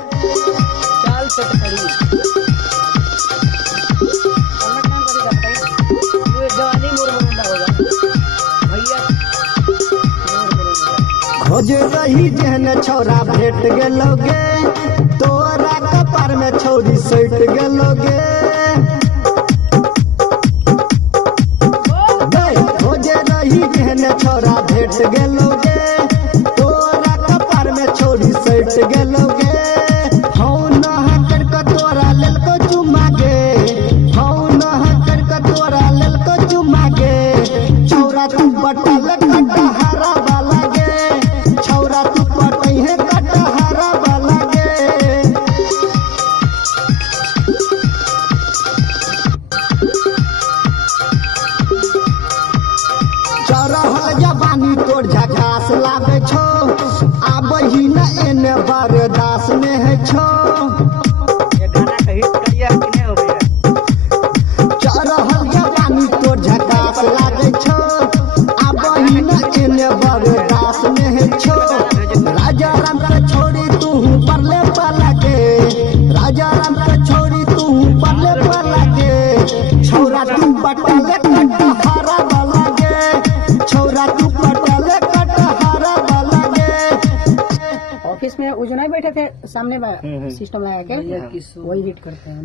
चाल सेट करी जवानी मुरमुंडा होगा भैया। खोज रही जहन छौरा भेट गेलोगे, तोरा कपार में छौरी सट गेलोगे। खोज रही जहन छौरा भेट गेलोगे, तोरा कपार में छौरी सट गेलोगे। फोन करके तोरा लेलको चुमा गे, फोन करके तोरा लेलको चुमा गे। छौरा तू बटल कटहरा वाला गे, छौरा तू पटई है कटहरा वाला गे। चरह जवानी तोर झकास लागे छो, आबही न एने बरदास में है छो। ये गाना का हिट करिया कि नहीं हो गया? चरह जवानी तोर झकास लागे छो, आबही न एने बरदास में है छो। राजा राम के छोड़ी तू परले वाला गे, राजा राम के छोड़ी तू परले वाला गे। छौरा तू बटले कटहरा वाला गे, छौरा तू पटले कटहरा वाला गे। ऑफिस में उजना बैठे थे सामने सिस्टम लगा के वही हिट करते हैं।